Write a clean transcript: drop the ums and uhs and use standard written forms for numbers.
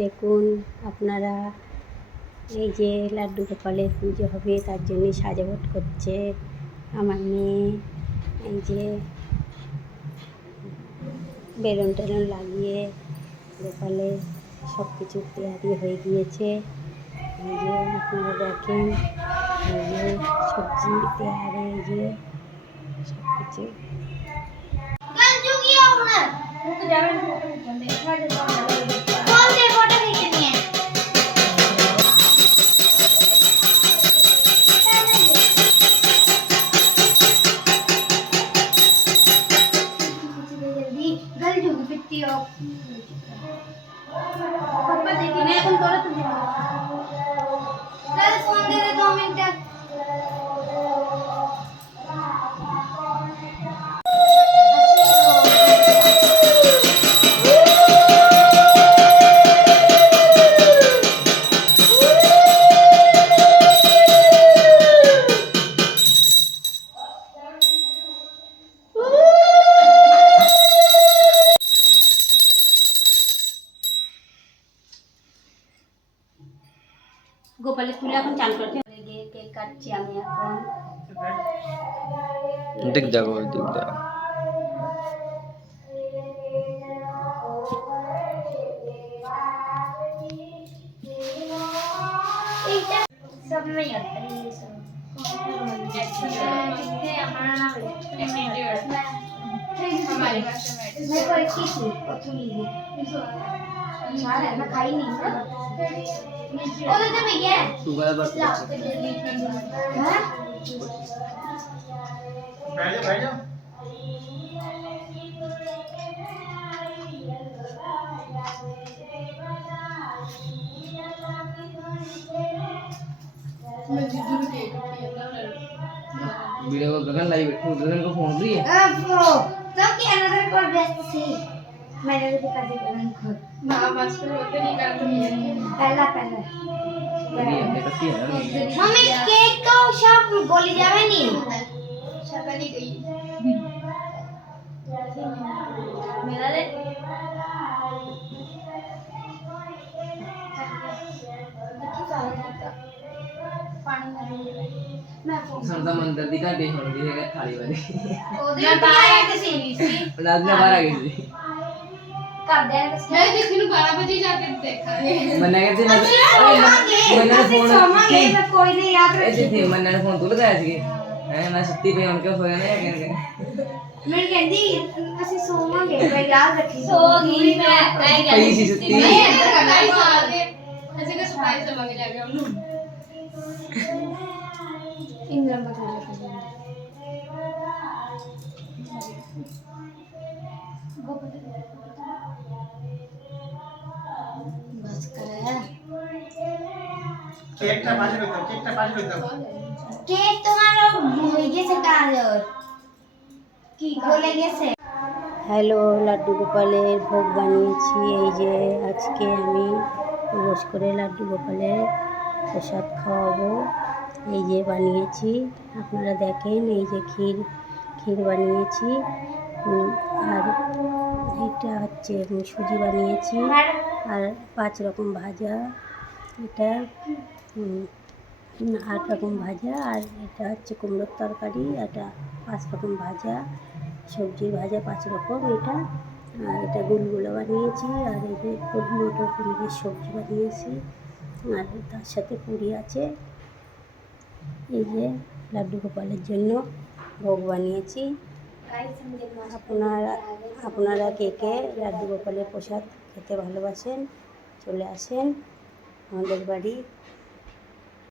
দেখুন আপনারা, এই যে লাড্ডু গোপালের পুজো হবে তার জন্য সাজাবট করছে আমার মেয়ে। এই যে বেলুন টেলুন লাগিয়ে গোপালের সব কিছু তৈরি হয়ে গিয়েছে। এই যে আপনারা দেখেন, এই যে সবজি তৈরি, এই যে সব কিছু। গোপালের তুলে এখন চান করতে কেক কাটছি আমি এখন। দিক দেখো, দিক দেখো। सब में आता है ये सब। हमारे भाषा में मैं कोई चीज प्रथम ही सारा मैं खाई नहीं ना। ओ तो मैं गया सुबह बस हैं बैठ जाओ। वीडियो को गगन लाइव बैठो, गगन को फोन दी तो क्या नजर पर व्यस्त थी। मैंने भी दिखा दी गगन को। मां बस पे होते नहीं करते पहला ये हमने कसी है ना। मम्मी केक तो सब बोली जावे नहीं शकली गई मेरा दे संता मंदिर दी घंटे होंदी है थाली वाली। मैं बाहर आ गई थी रात में बाहर आ गई थी। कर दे मैं देखी नु 12 बजे जाके देखा मन्ना कहते मन्ना फोन मैं कोई नहीं याद ऐसे थे मन्ना ने फोन तो लगाया थी हैं मैं सुत्ती पे उनके सोया नहीं कहने मैं कहती ਅਸੀਂ ਸੋਵਾਂਗੇ ਮੈਂ ਯਾਦ ਰੱਖੀ ਸੋਗੀ ਮੈਂ ਪਈ ਸੀ ਸੁੱਤੀ ਅਸੀਂ ਕਿ ਸਫਾਈ ਚਲਾਂਗੇ ਜਾ ਕੇ ਉਹਨੂੰ ਇੰਨਾ ਬਤਾ बस कर केकটা পাশে রাখো, কেকটা পাশে রাখো। কেক তোমার হয়ে গেছে কাজ কি বলে গেছে। হ্যালো, লাড্ডু গোপালের ভোগ বানিয়েছি। এই যে আজকে আমি উপোস করে লাড্ডু গোপালের প্রসাদ খাওয়াবো। এই যে বানিয়েছি, আপনারা দেখেন। এই যে ক্ষীর বানিয়েছি, আর এটা হচ্ছে সুজি বানিয়েছি, আর 5 রকম ভাজা, এটা 8 রকম ভাজা, আর এটা হচ্ছে কুমড়োর তরকারি, এটা 5 রকম ভাজা, সবজির ভাজা 5 রকম এটা, আর এটা গুলগুলো বানিয়েছি, আর এই যে মটর পনিরের সবজি বানিয়েছি, আর তার সাথে পুরি আছে। এই যে লাড্ডু গোপালের জন্য ভোগ বানিয়েছি। আপনারা কে কে লাড্ডু গোপালের প্রসাদ খেতে ভালোবাসেন চলে আসেন আমাদের বাড়ি।